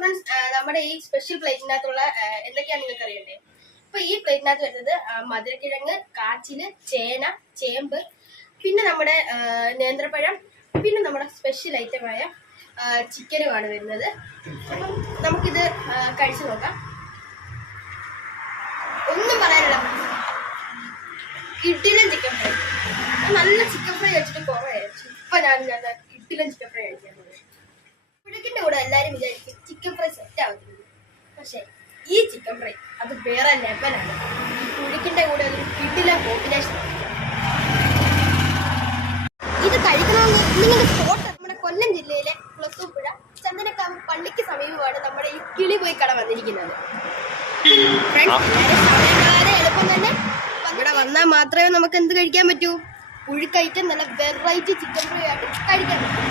Friends, നമ്മുടെ ഈ special പ്ലേറ്റിനകത്തുള്ള എന്തൊക്കെയാണ് നിങ്ങൾക്ക് അറിയണ്ടേ? അപ്പൊ ഈ പ്ലേറ്റിനകത്ത് വരുന്നത് മധുരക്കിഴങ്ങ്, കാച്ചില്, ചേന, ചേമ്പ്, പിന്നെ നമ്മുടെ നേന്ത്രപ്പഴം, പിന്നെ നമ്മുടെ സ്പെഷ്യൽ ഐറ്റമായ ചിക്കനുമാണ് വരുന്നത്. അപ്പം നമുക്കിത് കഴിച്ചു നോക്കാം. ഒന്നും പറയാനില്ല, ഇഡ്ഡലിയും ചിക്കൻ ഫ്രൈ. നല്ല ചിക്കൻ ഫ്രൈ വെച്ചിട്ട് കുറേ ഇപ്പൊ ഞാൻ ഇഡ്ഡലിയും ചിക്കൻ ഫ്രൈ കഴിക്കാൻ പോകുന്നത്. പുഴുക്കിന്റെ കൂടെ എല്ലാരും വിചാരിക്കും ചിക്കൻ ഫ്രൈ സെറ്റ് ആവുന്നത്, പക്ഷെ ഈ ചിക്കൻ ഫ്രൈ അത് വേറെ ലെവലാണ്. ഈ പുഴുക്കിന്റെ കൂടെ ഒരു കിടിലൻ കോമ്പിനേഷൻ. ഇത് കഴിക്കണമെന്ന് നിങ്ങളുടെ സ്പോട്ട് നമ്മുടെ കൊല്ലം ജില്ലയിലെ കുളത്തൂപ്പുഴ ചന്ദനക്കാവ് പള്ളിക്ക് സമീപമാണ് നമ്മുടെ ഈ കിളിപോയി കട വന്നിരിക്കുന്നത്. വളരെ എളുപ്പം തന്നെ ഇവിടെ വന്നാൽ മാത്രമേ നമുക്ക് എന്ത് കഴിക്കാൻ പറ്റൂ? പുഴുക്കൈറ്റം നല്ല വെറൈറ്റി ചിക്കൻ ഫ്രൈ ആയിട്ട് കഴിക്കാൻ പറ്റും.